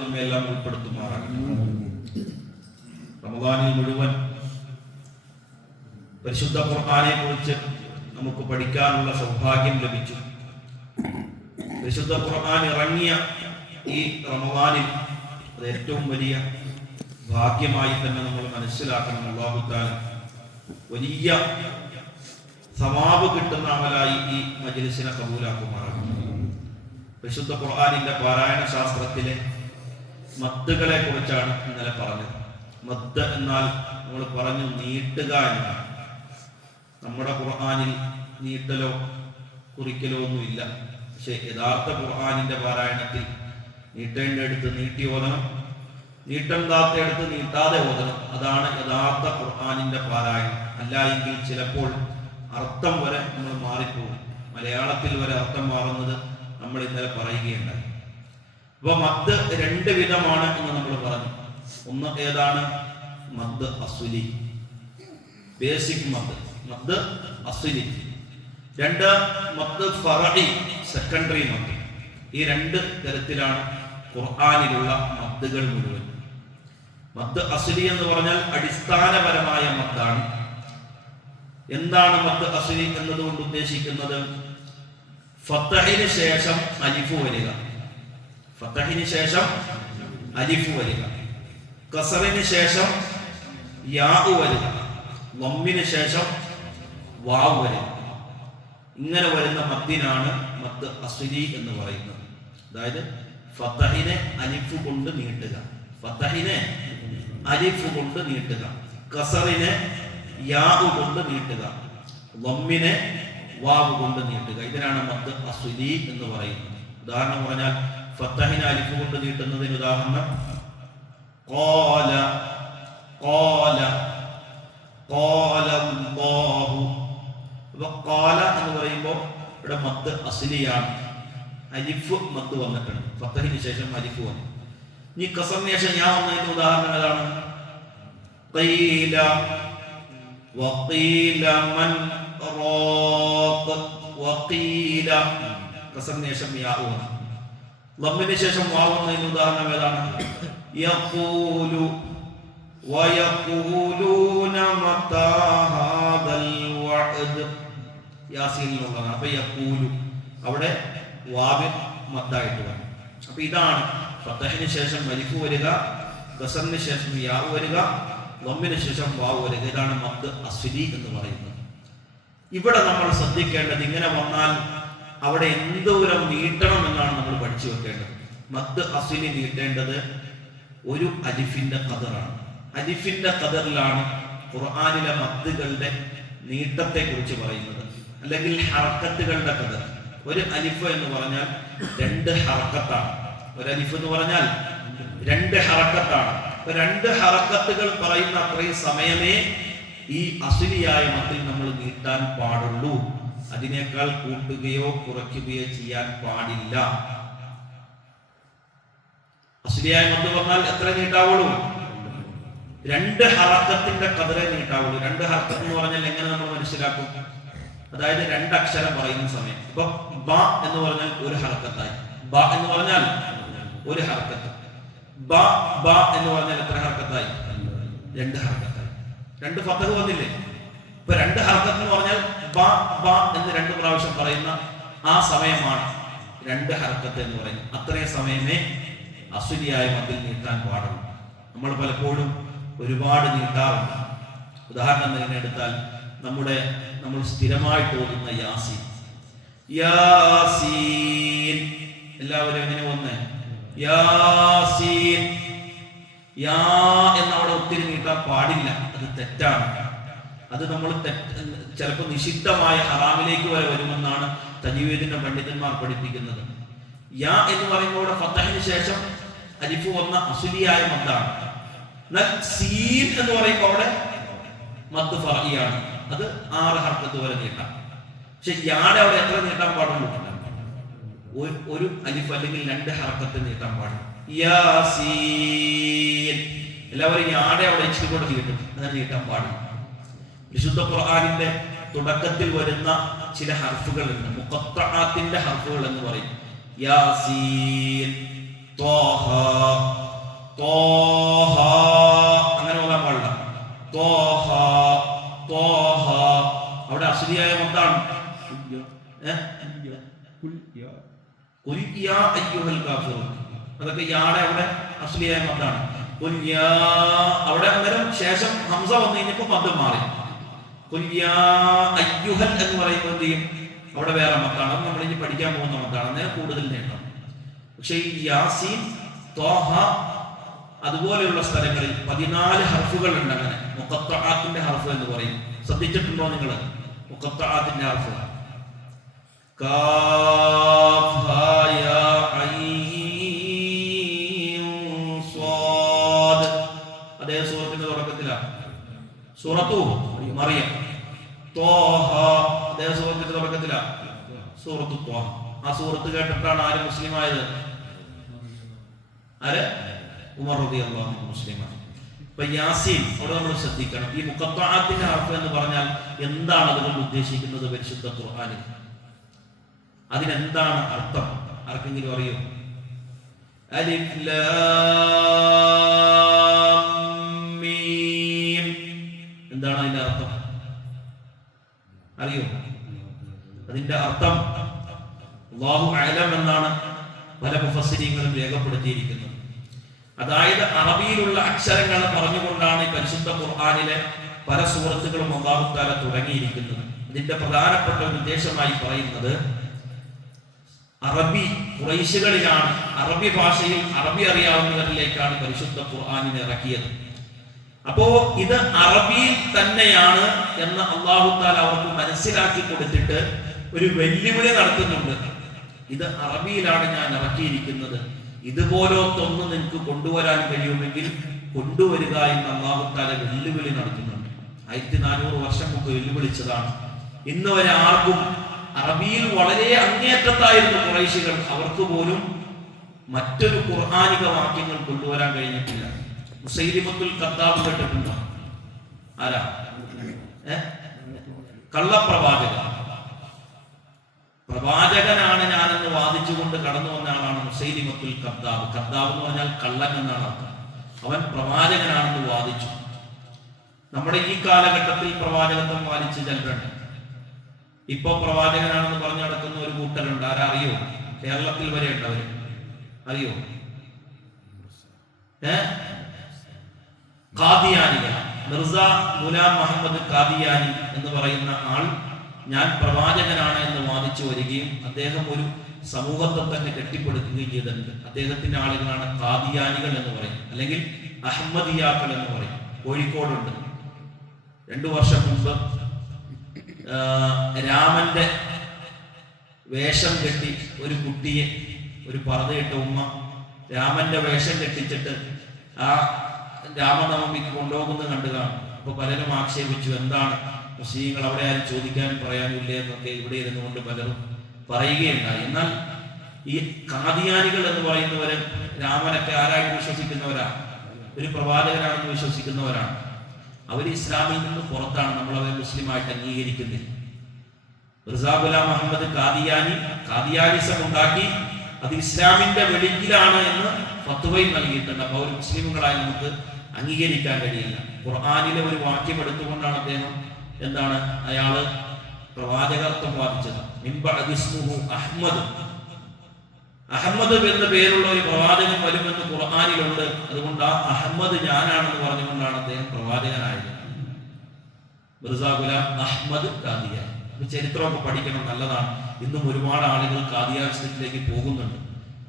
നമ്മെ എല്ലാം ഉൾപ്പെടുത്തുമാറാകട്ടെ. റമദാനിൽ മുഴുവൻ പരിശുദ്ധ ഖുർആാനെ കുറിച്ച് നമുക്ക് പഠിക്കാനുള്ള സൗഭാഗ്യം ലഭിച്ചു. പരിശുദ്ധ ഖുർആൻ ഇറങ്ങിയ ഈ റമദാനിൽ അത് ഏറ്റവും വലിയ ഭാഗ്യമായി തന്നെ നമ്മൾ മനസ്സിലാക്കണം അള്ളാഹുത്താല വലിയ സവാബ് കിട്ടുന്ന അമലായി ഈ മജ്ലിസിനെ കബൂലാക്കുമാറാകും വിശുദ്ധ ഖുർആാനിന്റെ പാരായണ ശാസ്ത്രത്തിലെ മദ്ദുകളെ കുറിച്ചാണ് ഇന്നലെ പറഞ്ഞത്. മദ്ദ് എന്നാൽ നമ്മൾ പറഞ്ഞു നീട്ടുക എന്നാണ്. നമ്മുടെ ഖുർആാനിൽ നീട്ടലോ കുറിക്കലോ ഒന്നുമില്ല. പക്ഷെ യഥാർത്ഥ ഖുർആാനിന്റെ പാരായണത്തിൽ നീട്ടേണ്ടടുത്ത് നീട്ടി ഓതണം. നീട്ടണ്ടാത്തടുത്ത് നീട്ടാതെ ഓതണം. അതാണ് യഥാർത്ഥ ഖുർആാനിന്റെ പാരായണം. അല്ല എങ്കിൽ ചിലപ്പോൾ അർത്ഥം വരെ നമ്മൾ മാറിപ്പോകും. മലയാളത്തിൽ വരെ അർത്ഥം മാറുന്നത് നമ്മൾ ഇന്നലെ പറയുകയുണ്ടായി. അപ്പൊ മദ് രണ്ട് വിധമാണ് എന്ന് നമ്മൾ പറഞ്ഞു. ഒന്ന് ഏതാണ്? മദ് അസുലി. ബേസിക് മദ്. മദ് അസുലി. രണ്ട് മദ് ഫറഹി സെക്കൻഡറി മദ്. ഈ രണ്ട് തരത്തിലാണ് ഖുർആാനിലുള്ള മദ്ദുകൾ മുഴുവൻ. മദ് അസുലി എന്ന് പറഞ്ഞാൽ അടിസ്ഥാനപരമായ മദ്ദാണ്. എന്താണ് മദ് അസുലി എന്നതുകൊണ്ട് ഉദ്ദേശിക്കുന്നത്? ഫത്തഹിന് ശേഷം അലിഫ് വരിക. ഫത്തഹിന് ശേഷം അലിഫ് വരിക കസറിന് ശേഷം യാഉ വരിക ലമ്മിന് ശേഷം വാവ് വരിക ഇങ്ങനെ വരുന്ന മദ്ദിനാണ് മദ് അസുരി എന്ന് പറയുന്നത്. അതായത് ഫത്തഹിനെ അലിഫ് കൊണ്ട് നീട്ടുക. ഫത്തഹിനെ അലിഫ് കൊണ്ട് നീട്ടുക. കസറിനെ യാഹു കൊണ്ട് നീട്ടുക. ലമ്മിനെ വാവ് കൊണ്ട് നീട്ടുക. ഇതിനാണ് മദ് അസുലി എന്ന് പറയുന്നത്. ഉദാഹരണം പറഞ്ഞാൽ ഫത്തഹിന് അലിഫ് കൊണ്ട് നീട്ടുന്നതിന് ഉദാഹരണം قال قال قال الله അപ്പൊ قال എന്ന് പറയുമ്പോൾ ഇവിടെ മദ് അസ്ലിയാണ് അലിഫ് മദ് വന്നിട്ടുണ്ട് ഫത്തഹിന് ശേഷം അലിഫ് വന്നു ഇനി കസറിന് ശേഷം ഞാൻ വന്നതിന്റെ ഉദാഹരണം ഏതാണ് قيل وقيل من راق وقيل കസറിന് ശേഷം യാ വന്നു ലമ്മിന് ശേഷം വാവുന്നതിന് ഉദാഹരണം ഏതാണ്? യഖൂലു വയഖൂലൂന മതാ ഹാദൽ വഅദ്. യാസീനിലുള്ളതാണ്. അപ്പോൾ യഖൂലു അവിടെ വാവിൻ മദ്ദായിട്ട് വരും അപ്പൊ ഇതാണ് ഫത്തഹിന് ശേഷം വലിഫ് വരിക ഗസറിന് ശേഷം യാവ് വരിക ലമ്മിന് ശേഷം വാവ് വരിക. ഇതാണ് മദ് അസ്ലി എന്ന് പറയുന്നത്. ഇവിടെ നമ്മൾ ശ്രദ്ധിക്കേണ്ടത് ഇങ്ങനെ വന്നാൽ അവിടെ എന്തോരം നീട്ടണം എന്നാണ് നമ്മൾ പഠിച്ചു വെക്കേണ്ടത്. മദ് അസിലി നീട്ടേണ്ടത് ഒരു അലിഫിന്റെ കതറാണ് അലിഫിന്റെ കതറിലാണ് ഖുർആാനിലെ മദ്ദുകളുടെ നീട്ടത്തെ കുറിച്ച് പറയുന്നത്. അല്ലെങ്കിൽ ഹറക്കത്തുകളുടെ കതർ ഒരു അലിഫ് എന്ന് പറഞ്ഞാൽ രണ്ട് ഹറക്കത്താണ് ഒരു അലിഫ് എന്ന് പറഞ്ഞാൽ രണ്ട് ഹറക്കത്താണ് രണ്ട് ഹറക്കത്തുകൾ പറയുന്ന അത്രയും സമയമേ ഈ അസുലിയായ മത്തിൽ നമ്മൾ നീട്ടാൻ പാടുള്ളൂ. അതിനേക്കാൾ കൂട്ടുകയോ കുറയ്ക്കുകയോ ചെയ്യാൻ പാടില്ല. അസുലിയായ മത്ത് പറഞ്ഞാൽ എത്ര നീട്ടാവുള്ളൂ? രണ്ട് ഹറക്കത്തിന്റെ കതിരെ നീട്ടാവുള്ളൂ. രണ്ട് ഹറക്കത്ത് എന്ന് പറഞ്ഞാൽ എങ്ങനെ നമ്മൾ മനസ്സിലാക്കും? അതായത് രണ്ട് അക്ഷരം പറയുന്ന സമയം. ഇപ്പൊ ബ എന്ന് പറഞ്ഞാൽ ഒരു ഹറക്കത്തായി. ബ എന്ന് പറഞ്ഞാൽ ഒരു ഹർക്കത്ത് ബ ബ എന്ന് പറഞ്ഞാൽ എത്ര ഹറക്കത്തായി? രണ്ട് ഹറക്കത്തായി. രണ്ട് ഫത്തഹ് വന്നില്ലേ? ഇപ്പൊ രണ്ട് ഹർക്കത്ത് എന്ന് പറഞ്ഞാൽ എന്ന് രണ്ട് പ്രാവശ്യം പറയുന്ന ആ സമയമാണ് രണ്ട് ഹർക്കത്ത് എന്ന് പറയുന്നത്. അത്രയും സമയമേ അസുലിയായ മതിൽ നീട്ടാൻ പാടുള്ളൂ. നമ്മൾ പലപ്പോഴും ഒരുപാട് നീട്ടാറുണ്ട്. ഉദാഹരണം തന്നെ എടുത്താൽ നമ്മുടെ നമ്മൾ സ്ഥിരമായിട്ട് ഓതുന്ന യാസീൻ. യാസീൻ. എല്ലാവരും എങ്ങനെ വന്ന് യാസീൻ. യാ എന്നവിടെ ഒത്തിരി നീട്ടാൻ പാടില്ല. അത് തെറ്റാണ്. അത് നമ്മൾ ചിലപ്പോൾ നിഷിദ്ധമായ ഹറാമിലേക്ക് വരെ വരുമെന്നാണ് തജീവേദിന്റെ പണ്ഡിതന്മാർ പഠിപ്പിക്കുന്നത്. യാ എന്ന് പറയുമ്പോൾ ഫത്തഹിന് ശേഷം അലിഫ് വന്ന അസുലിയായ മദ്ദാണ് എന്നാൽ സീൻ എന്ന് പറയുമ്പോൾ അവിടെ മദ് ഫറിയാണ് അത് ആറ് ഹർക്കത്ത് വരെ നീട്ടാം. പക്ഷെ യാടെ അവിടെ എത്ര നീട്ടാൻ പാടുള്ളൂ? ഒരു അലിഫ് അല്ലെങ്കിൽ രണ്ട് ഹർക്കത്ത് നീട്ടാൻ പാടും യാസീൻ എല്ലാവരും യാടെ അവിടെ ഇച്ചിരി കൂടെ നീട്ടും. അങ്ങനെ നീട്ടാൻ പാടില്ല. വിശുദ്ധ ഖുർആാനിന്റെ തുടക്കത്തിൽ വരുന്ന ചില ഹർഫുകൾ ഉണ്ട് മുഖത്തആത്തിന്റെ ഹർഫുകൾ എന്ന് പറയും. യാസീൻ ത്വാഹ തോഹ അങ്ങനെ ഓതാൻ പാടില്ല. തോഹ തോഹ അവിടെ അശ്വതിയായ കാഫിറൂൻ അതൊക്കെ യാടെ അവിടെ അശ്ലീയായ കുൽ അവിടെ അന്നേരം ശേഷം ഹംസ വന്നു കഴിഞ്ഞപ്പോൾ മതം മാറി. അയ്യുഹൽ എന്ന് പറയുമ്പോൾ ചെയ്യും? അവിടെ വേറെ മക്കാണ്. നമ്മൾ ഇനി പഠിക്കാൻ പോകുന്ന മക്കാണ്. അന്നേരം കൂടുതൽ നേട്ടം. പക്ഷേ ഈ യാസീൻ തോഹ അതുപോലെയുള്ള സ്ഥലങ്ങളിൽ പതിനാല് ഹർഫുകൾ ഉണ്ട് അങ്ങനെ. മുഖത്താത്തിന്റെ ഹർഫ് എന്ന് പറയും. ശ്രദ്ധിച്ചിട്ടുണ്ടോ നിങ്ങൾ മുഖത്താത്തിന്റെ ഹർഫ്. അതേ സൂറത്തിന്റെ തുടക്കത്തിലാണ് സൂറത്തു മറിയം തോഹ അതേ സൂറത്തിന്റെ തുടക്കത്തിലാണ് സൂറത്തു ആ സൂറത്ത് കേട്ടിട്ടാണ് ആര് മുസ്ലിം ആയത് ആര്? ഉമർ റബി അള്ളാഹു മുസ്ലിമാണ് ഇപ്പൊ യാസീൻ അവിടെ നമ്മൾ ശ്രദ്ധിക്കണം. ഈ മുഖത്താത്തിന്റെ അർത്ഥം എന്ന് പറഞ്ഞാൽ എന്താണ് അതുകൊണ്ട് ഉദ്ദേശിക്കുന്നത് പരിശുദ്ധ ഖുർആനിൽ? അതിനെന്താണ് അർത്ഥം? ആർക്കെങ്കിലും അറിയോ? എന്താണ് അതിന്റെ അറിയോ? അതിന്റെ അർത്ഥം അള്ളാഹു അലം എന്നാണ് പല മുഫസരീങ്ങളും രേഖപ്പെടുത്തിയിരിക്കുന്നത്. അതായത് അറബിയിലുള്ള അക്ഷരങ്ങൾ പറഞ്ഞുകൊണ്ടാണ് ഈ പരിശുദ്ധ ഖുർആാനിലെ പല സുഹൃത്തുക്കളും അള്ളാഹുത്താല തുടങ്ങിയിരിക്കുന്നത്. ഇതിന്റെ പ്രധാനപ്പെട്ട ഒരു ഉദ്ദേശമായി പറയുന്നത് അറബി കുറൈശുകളിലാണ് അറബി ഭാഷയിൽ അറബി അറിയാവുന്നവരിലേക്കാണ് പരിശുദ്ധ ഖുർആാനിനെ ഇറക്കിയത്. അപ്പോ ഇത് അറബിയിൽ തന്നെയാണ് എന്ന് അള്ളാഹു താല അവർക്ക് മനസ്സിലാക്കി കൊടുത്തിട്ട് ഒരു വെല്ലുവിളി നടത്തുന്നുണ്ട്. ഇത് അറബിയിലാണ് ഞാൻ ഇറക്കിയിരിക്കുന്നത്. ഇതുപോലത്തൊന്ന് നിനക്ക് കൊണ്ടുവരാൻ കഴിയുമെങ്കിൽ കൊണ്ടുവരിക എന്ന് അള്ളാഹു താല വെല്ലുവിളി നടത്തുന്നുണ്ട്. ആയിരത്തി നാനൂറ് വർഷം മുമ്പ് വെല്ലുവിളിച്ചതാണ്. ഇന്ന് വരെ ആർക്കും അറബിയിൽ വളരെ അങ്ങേറ്റത്തായിരുന്നു കുറേശികൾ. അവർക്ക് പോലും മറ്റൊരു ഖുർആാനിക വാക്യങ്ങൾ കൊണ്ടുവരാൻ കഴിഞ്ഞിട്ടില്ല. മുസൈലിമത്തുൽ കദ്ദാബ് കേട്ടിട്ടുണ്ടോ? ആരാ? കള്ളപ്രവാചക പ്രവാചകനാണ് ഞാനെന്ന് വാദിച്ചുകൊണ്ട് കടന്നു വന്ന ആളാണ് മുസൈലിമത്തുൽ കദ്ദാബ് കദ്ദാബ് എന്ന് പറഞ്ഞാൽ കള്ളൻ എന്നാണ് അർത്ഥം. അവൻ പ്രവാചകനാണെന്ന് വാദിച്ചു. നമ്മുടെ ഈ കാലഘട്ടത്തിൽ പ്രവാചകത്വം വാദിച്ച് ചിലരുണ്ട് ഇപ്പൊ പ്രവാചകനാണെന്ന് പറഞ്ഞു നടക്കുന്ന ഒരു കൂട്ടരുണ്ട്. അറിയോ? കേരളത്തിൽ വരെ ഉണ്ട് അവർ. അറിയോ? ഏ? ഖാദിയാനികൾ മിർസ ഗുലാം മുഹമ്മദ് ഖാദിയാനി എന്ന് പറയുന്ന ആൾ ഞാൻ പ്രവാചകനാണ് എന്ന് വാദിച്ചു വരികയും അദ്ദേഹം ഒരു സമൂഹത്തെ തന്നെ കെട്ടിപ്പടുക്കുകയും ചെയ്തിട്ടുണ്ട്. അദ്ദേഹത്തിന്റെ ആളുകളാണ് ഖാദിയാനികൾ എന്ന് പറയും. അല്ലെങ്കിൽ അഹമ്മദിയാക്കൾ എന്ന് പറയും. കോഴിക്കോടുണ്ട്. രണ്ടു വർഷം മുമ്പ് രാമന്റെ വേഷം കെട്ടി ഒരു കുട്ടിയെ ഒരു പറതയിട്ട ഉമ്മ രാമന്റെ വേഷം കെട്ടിച്ചിട്ട് ആ രാമനവമിക്ക് കൊണ്ടുപോകുന്നത് കണ്ടു കാണും. അപ്പൊ പലരും ആക്ഷേപിച്ചു എന്താണ്? മുസ്ലിങ്ങൾ അവിടെ ആരും ചോദിക്കാനും പറയാനും ഇല്ലേ എന്നൊക്കെ ഇവിടെ ഇരുന്നുകൊണ്ട് പലരും പറയുകയുണ്ടായി. എന്നാൽ ഈ കാതിയാനികൾ എന്ന് പറയുന്നവര് രാമനൊക്കെ ആരായിട്ട് വിശ്വസിക്കുന്നവരാ? ഒരു പ്രവാചകനാണെന്ന് വിശ്വസിക്കുന്നവരാണ്. അവർ ഇസ്ലാമിൽ നിന്ന് പുറത്താണ് നമ്മൾ അവരെ മുസ്ലിമായിട്ട് അംഗീകരിക്കുന്നില്ല. റിസാബുലാം മുഹമ്മദ് കാദിയാനി കാദിയാനിസം ഉണ്ടാക്കി അത് ഇസ്ലാമിന്റെ വെളിയിലാണ് എന്ന് ഫത്വയും നൽകിയിട്ടുണ്ട്. അപ്പോൾ ഒരു മുസ്ലിമുകളായി നമുക്ക് അംഗീകരിക്കാൻ കഴിയില്ല. ഖുർആാനിലെ ഒരു വാക്യം എടുത്തുകൊണ്ടാണ് അദ്ദേഹം എന്താണ് അയാൾ പ്രവാചകത്വം വാദിച്ചത്. മിൻബഅദിസ്മുഹു അഹ്മദ്. അഹമ്മദ് എന്ന പേരുള്ള ഒരു പ്രവാചകൻ വരുമെന്ന് ഖുർആാനിലുണ്ട്. അതുകൊണ്ട് ആ അഹമ്മദ് ഞാനാണെന്ന് പറഞ്ഞുകൊണ്ടാണ് അദ്ദേഹം പ്രവാചകനായത്. മിർസാ ഗുലാം അഹ്മദ് കാദിയാൻ ഇത് ചരിത്രമൊക്കെ പഠിക്കണം നല്ലതാണ്. ഇന്നും ഒരുപാട് ആളുകൾ കാദിയാശ്രത്തിലേക്ക് പോകുന്നുണ്ട്.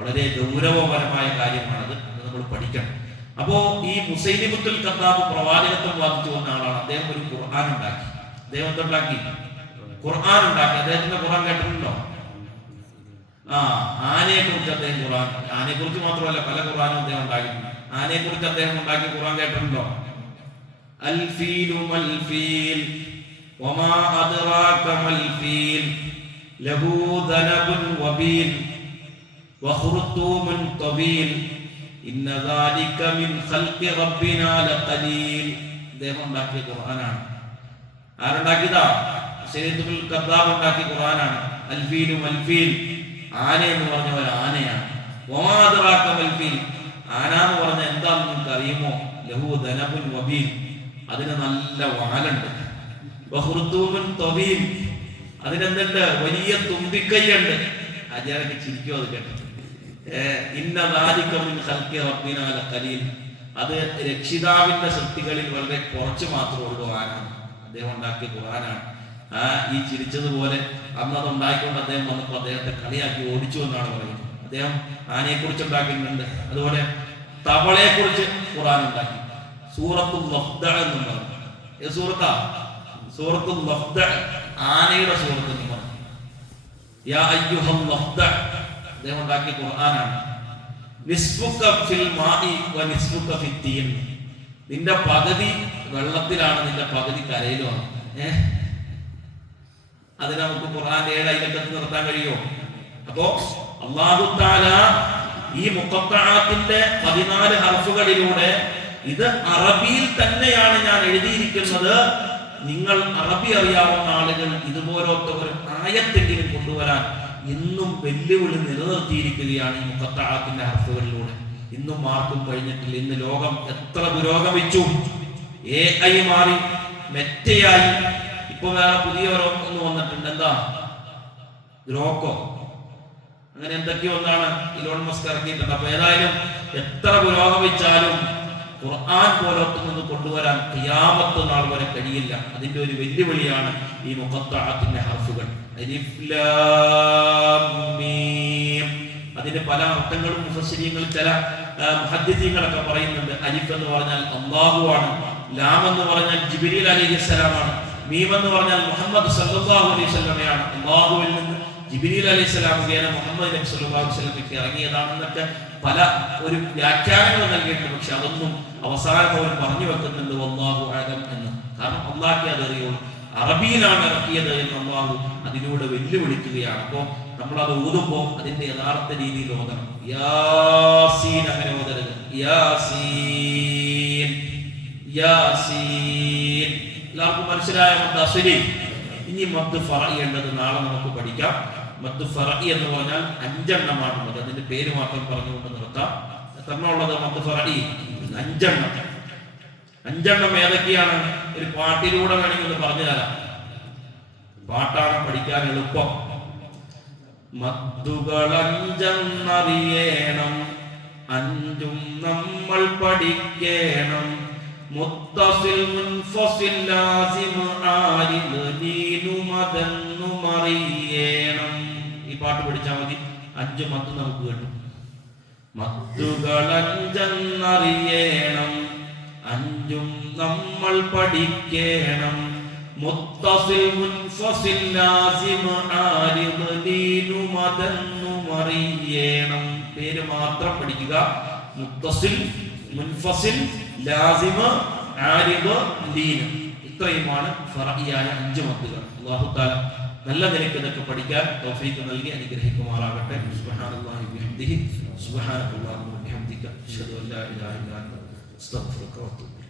വളരെ ഗൗരവപരമായ കാര്യമാണത്. നമ്മൾ പഠിക്കണം. അപ്പോ ഈ മുസൈലിമുത്തുൽ കത്താബ് പ്രവാചകത്വം വാദിച്ചു വന്ന ആളാണ് അദ്ദേഹം ഒരു ഖുർആൻ ഉണ്ടാക്കി അദ്ദേഹം എന്തുണ്ടാക്കി ഖുർആൻ ഉണ്ടാക്കി അദ്ദേഹത്തിന്റെ ഖുർആൻ കേട്ടിട്ടുണ്ടോ ആ ആനയെ കുറിച്ച് അദ്ദേഹം ഖുർആൻ ആനയെ കുറിച്ച് മാത്രമല്ല പല ഖുർആനും അദ്ദേഹം ഉണ്ടാക്കിയിട്ടുണ്ട് ആനയെ കുറിച്ച് അദ്ദേഹം ഉണ്ടാക്കി ഖുർആൻ കേട്ടിട്ടുണ്ടോ الفيل ما الفيل وما أدراك ما الفيل له ذنب وبيل وخرطوم طويل ഇന്ന ദാലിക മിൻ ഖൽഖി റബ്ബിനാ ലഖലീൽ. അദ്ദേഹം ഉണ്ടാക്കിയ ഖുർആനാണ്. ആരുണ്ടാക്കിയതാ? സയ്യിദുൽ ഖദ്ദാബ് ഉണ്ടാക്കിയ ഖുർആനാണ്. അൽഫീലു വൽഫീൽ ആന എന്ന് പറഞ്ഞ ഒരു ആനയാണ്. വമാദറാക മൽഫീൽ. ആന എന്ന് പറഞ്ഞ എന്താണെന്ന് നിങ്ങൾക്ക് അറിയുമോ ലഹു ദനബുൽ വബീൽ. അതിന് നല്ല വാലുണ്ട്. ബഹുർദൂമുൻ തബീൽ അതിനെന്തുണ്ട്? വലിയ തുമ്പിക്കൈയുണ്ട്. അജാനക്ക് ചിരിക്കും അത് കേട്ടോ. അത് രക്ഷിതാവിന്റെ സൃഷ്ടികളിൽ വളരെ കുറച്ച് മാത്രമേ ഉള്ളൂ ആനാണ് അദ്ദേഹം ഉണ്ടാക്കിയ ഖുറാനാണ് ആ ഈ ചിരിച്ചതുപോലെ അന്ന് അത് ഉണ്ടായിക്കൊണ്ട് അദ്ദേഹം വന്നപ്പോൾ അദ്ദേഹത്തെ കളിയാക്കി ഓടിച്ചു എന്നാണ് പറയുന്നത്. അദ്ദേഹം ആനയെ കുറിച്ച് ഉണ്ടാക്കിയിട്ടുണ്ട്. അതുപോലെ തവളയെ കുറിച്ച് ഖുറാൻ ഉണ്ടാക്കി. സൂറത്തുൽ ലഫ്ദ എന്നും പറഞ്ഞു. ഏത് സൂറത്താ? സൂറത്തുൽ വഫ്ദ ആനയുടെ സൂറത്ത് എന്ന് പറഞ്ഞു. യാ അദ്ദേഹം ഉണ്ടാക്കിയ ഖുർആനാണ്. നിന്റെ പകുതി വെള്ളത്തിലാണ് നിന്റെ പകുതി കരയിലുമാണ്. ഏഹ് അത് നമുക്ക് ഖുർആന്റെ ഏഴ് നിർത്താൻ കഴിയുമോ? അപ്പോ അള്ളാഹു താല ഈ മുക്കത്താത്തിന്റെ പതിനാല് ഹർഫുകളിലൂടെ ഇത് അറബിയിൽ തന്നെയാണ് ഞാൻ എഴുതിയിരിക്കുന്നത്. നിങ്ങൾ അറബി അറിയാവുന്ന ആളുകൾ ഇതുപോലത്തെ ഒരു ആയത്തെങ്കിലും കൊണ്ടുവരാൻ ഇന്നും വെല്ലുവിളി നിലനിർത്തിയിരിക്കുകയാണ് ഈ മുഖത്താളത്തിന്റെ ഹർഫുകളിലൂടെ. ഇന്നും മാർക്കും കഴിഞ്ഞിട്ടില്ല. ഇന്ന് ലോകം എത്ര പുരോഗമിച്ചു? എ ഐ മാറി മെറ്റയായി. ഇപ്പൊ വേറെ പുതിയ ഒന്ന് വന്നിട്ടുണ്ട്. എന്താ? ഗ്രോക്കോ. അങ്ങനെ എന്തൊക്കെയോ ഒന്നാണ് ഇലോൺ മസ്ക് ഇറക്കിയിട്ടുണ്ട്. അപ്പൊ ഏതായാലും എത്ര പുരോഗമിച്ചാലും ഖുർആൻ പോലത്തുന്നത് കൊണ്ടുവരാൻ ഖിയാമത്ത് നാൾ വരെ കഴിയില്ല. അതിന്റെ ഒരു വെല്ലുവിളിയാണ് ഈ മുഖത്താഴത്തിന്റെ ഹർഫുകൾ. അലിഫ് ലാം മീം. അതിന് പല അർത്ഥങ്ങളും മുഫസ്സിരീങ്ങൾ ചില മുഹദ്ദിസീങ്ങളൊക്കെ പറയുന്നുണ്ട്. അലിഫ് എന്ന് പറഞ്ഞാൽ അള്ളാഹു ആണ്. ലാം എന്ന് പറഞ്ഞാൽ ജിബിരിൽ അലിഹിസ്സലാമാണ് മീം എന്ന് പറഞ്ഞാൽ മുഹമ്മദ് സല്ലല്ലാഹു അലൈഹി വസല്ലമയാണ്. അള്ളാഹുവിൽ നിന്ന് ജിബിരിൽ അലൈഹി സ്വലാം മുഖേന മുഹമ്മദ് നബി സല്ലല്ലാഹു അലൈഹി ഇറങ്ങിയതാണെന്നൊക്കെ പല ഒരു വ്യാഖ്യാനങ്ങൾ നൽകിയിട്ടുണ്ട്. പക്ഷെ അതൊന്നും അവസാനം അവർ പറഞ്ഞു വെക്കുന്നുണ്ട് വല്ലാഹു ആലം എന്ന്. കാരണം അള്ളാഹ്ക്ക് അത് അറിയുള്ളൂ അറബിയിലാണ് ഇറക്കിയത് എന്ന് അള്ളാഹു അതിലൂടെ വെല്ലുവിളിക്കുകയാണ്. അപ്പോൾ നമ്മൾ അത് ഊതുമ്പോൾ അതിന്റെ യഥാർത്ഥ രീതിയിൽ ഓതണം. യാസീൻ അങ്ങനെ ഓതരുത്. യാസീൻ. യാസീൻ. എല്ലാവർക്കും മനസ്സിലായ? മദ് അസുരി ഇനി മദ് ഫറയേണ്ടത് നാളെ നമുക്ക് പഠിക്കാം. മദ് ഫറഇ എന്ന് പറഞ്ഞാൽ അഞ്ചെണ്ണമാണുള്ളത് അതിന്റെ പേര് മാത്രം പറഞ്ഞുകൊണ്ട് നിർത്താം. ഉള്ളത് മദ് ഫറഇ. അഞ്ചെണ്ണം. അഞ്ചെണ്ണം ഏതൊക്കെയാണ്? ഒരു പാട്ടിലൂടെ വേണമെങ്കിൽ ഒന്ന് പറഞ്ഞു തരാം. പാട്ടാണ് പഠിക്കാൻ എളുപ്പം. മദ്ദുകളഞ്ചെന്നറിയണം അഞ്ചും നമ്മൾ പഠിക്കണം. മുത്തസിൽ മുൻഫസിൽ ലാസിമ ആരിദ് ദീനും അഞ്ച് മത്ത് നമുക്ക് കിട്ടും. മത്തുകളഞ്ചെന്നറിയണം അഞ്ചും നമ്മൾ പഠിക്കണം. മുത്തസിൽ മുൻഫസിൽ പേര് മാത്രം പഠിക്കുക. ലാസിമ ഇത്രയുമാണ് ഫറഹിയായ അഞ്ച് മത്തുകൾ. നല്ല നിലയ്ക്ക് പഠിക്കാൻ തൗഫീഖ് നൽകി അനുഗ്രഹിക്കുമാറാകട്ടെ. സുബ്ഹാനല്ലാഹി ബിഹംദിഹി സുബ്ഹാനല്ലാഹി വബിഹംദിക അഷ്ഹദു അൻ ലാ ഇലാഹ ഇല്ല അൻത അസ്തഗ്ഫിറുക വഅത്തുബു